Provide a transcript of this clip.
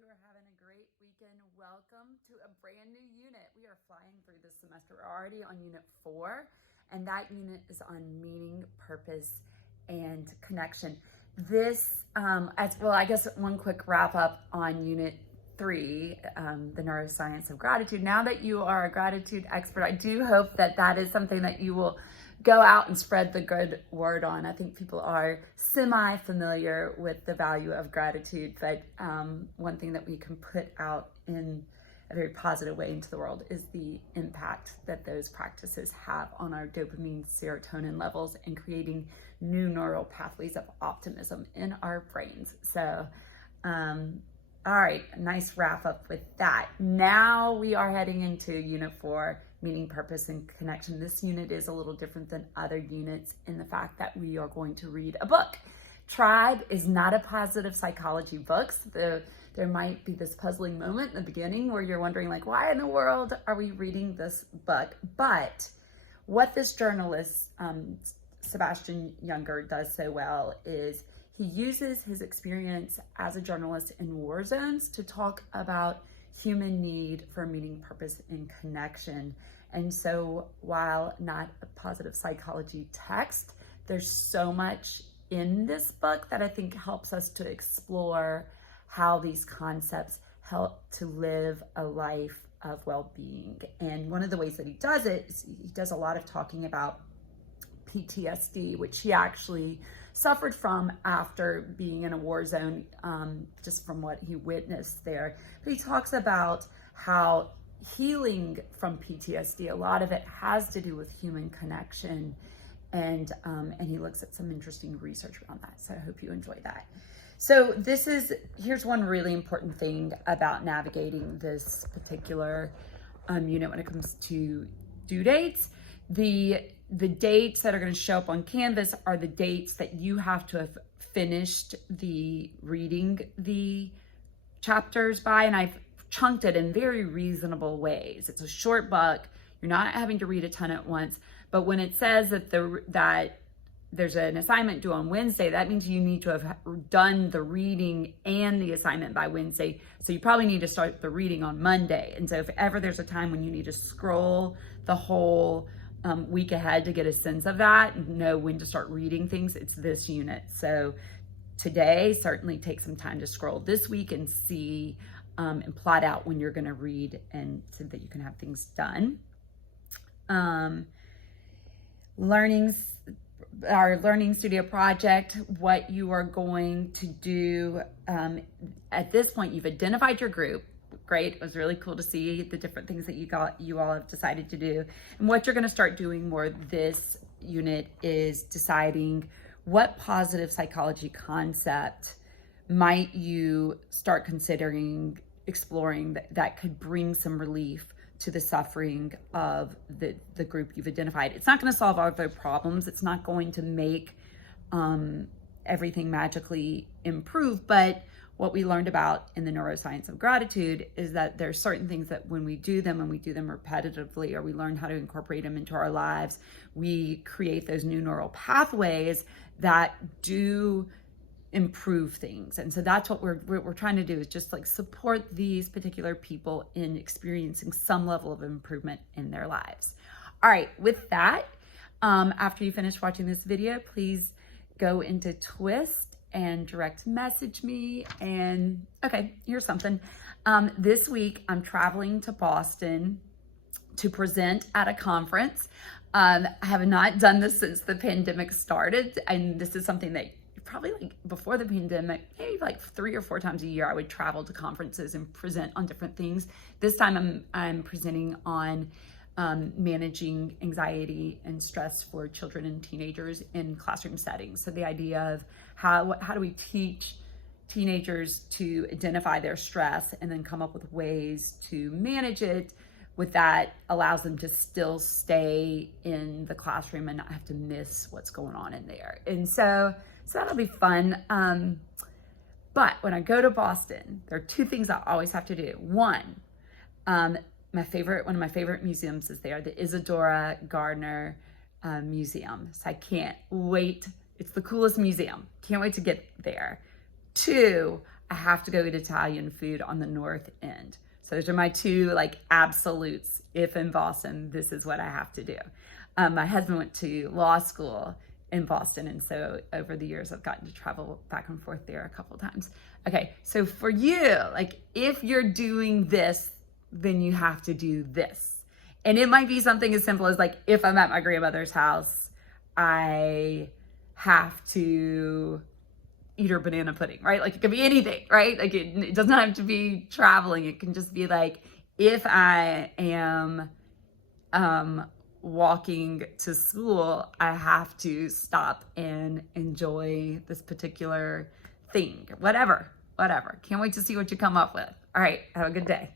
you are having a great weekend. Welcome to a brand new unit. We are flying through this semester. We're already on unit 4, and that unit is on meaning, purpose, and connection. This, as well, I guess one quick wrap up on unit 3, the neuroscience of gratitude. Now that you are a gratitude expert, I do hope that that is something that you will go out and spread the good word on. I think people are semi-familiar with the value of gratitude, but one thing that we can put out in a very positive way into the world is the impact that those practices have on our dopamine, serotonin levels and creating new neural pathways of optimism in our brains. So, all right, nice wrap up with that. Now we are heading into unit 4, meaning, purpose, and connection. This unit is a little different than other units in the fact that we are going to read a book. Tribe is not a positive psychology book. So there might be this puzzling moment in the beginning where you're wondering, like, why in the world are we reading this book? But what this journalist, Sebastian Junger, does so well is he uses his experience as a journalist in war zones to talk about human need for meaning, purpose, and connection. And so while not a positive psychology text, there's so much in this book that I think helps us to explore how these concepts help to live a life of well-being. And one of the ways that he does it is he does a lot of talking about PTSD, which he actually suffered from after being in a war zone, just from what he witnessed there. But he talks about how healing from PTSD, a lot of it has to do with human connection, and he looks at some interesting research around that. So I hope you enjoy that. So here's one really important thing about navigating this particular unit when it comes to due dates. The dates that are going to show up on Canvas are the dates that you have to have finished reading the chapters by, and I've chunked it in very reasonable ways. It's a short book. You're not having to read a ton at once, but when it says that there's an assignment due on Wednesday, that means you need to have done the reading and the assignment by Wednesday. So you probably need to start the reading on Monday. And so if ever there's a time when you need to scroll the whole week ahead to get a sense of that and know when to start reading things, it's this unit. So today, certainly take some time to scroll this week and see and plot out when you're going to read, and so that you can have things done. Our Learning Studio project, what you are going to do at this point, you've identified your group. Great. It was really cool to see the different things that you all have decided to do. And what you're going to start doing more this unit is deciding what positive psychology concept might you start considering exploring that could bring some relief to the suffering of the group you've identified. It's not going to solve all of their problems. It's not going to make everything magically improve, but what we learned about in the neuroscience of gratitude is that there's certain things that when we do them repetitively, or we learn how to incorporate them into our lives, we create those new neural pathways that do improve things. And so that's what we're trying to do, is just like support these particular people in experiencing some level of improvement in their lives. All right, with that, after you finish watching this video, please go into Twist and direct message me. And okay, here's something. This week I'm traveling to Boston to present at a conference. I have not done this since the pandemic started, and this is something that probably, like, before the pandemic, maybe like 3 or 4 times a year, I would travel to conferences and present on different things. This time I'm presenting on managing anxiety and stress for children and teenagers in classroom settings. So the idea of how do we teach teenagers to identify their stress and then come up with ways to manage it with that allows them to still stay in the classroom and not have to miss what's going on in there. And so that'll be fun. But when I go to Boston, there are 2 things I always have to do. One, one of my favorite museums is there, the Isadora Gardner Museum. So I can't wait. It's the coolest museum. Can't wait to get there. 2, I have to go eat Italian food on the North End. So those are my two like absolutes. If in Boston, this is what I have to do. My husband went to law school in Boston, and so over the years I've gotten to travel back and forth there a couple times. Okay, so for you, like if you're doing this, then you have to do this. And it might be something as simple as like, if I'm at my grandmother's house, I have to eat her banana pudding, right? Like it could be anything, right? Like it doesn't have to be traveling. It can just be like, if I am walking to school, I have to stop and enjoy this particular thing, whatever. Can't wait to see what you come up with. All right, have a good day.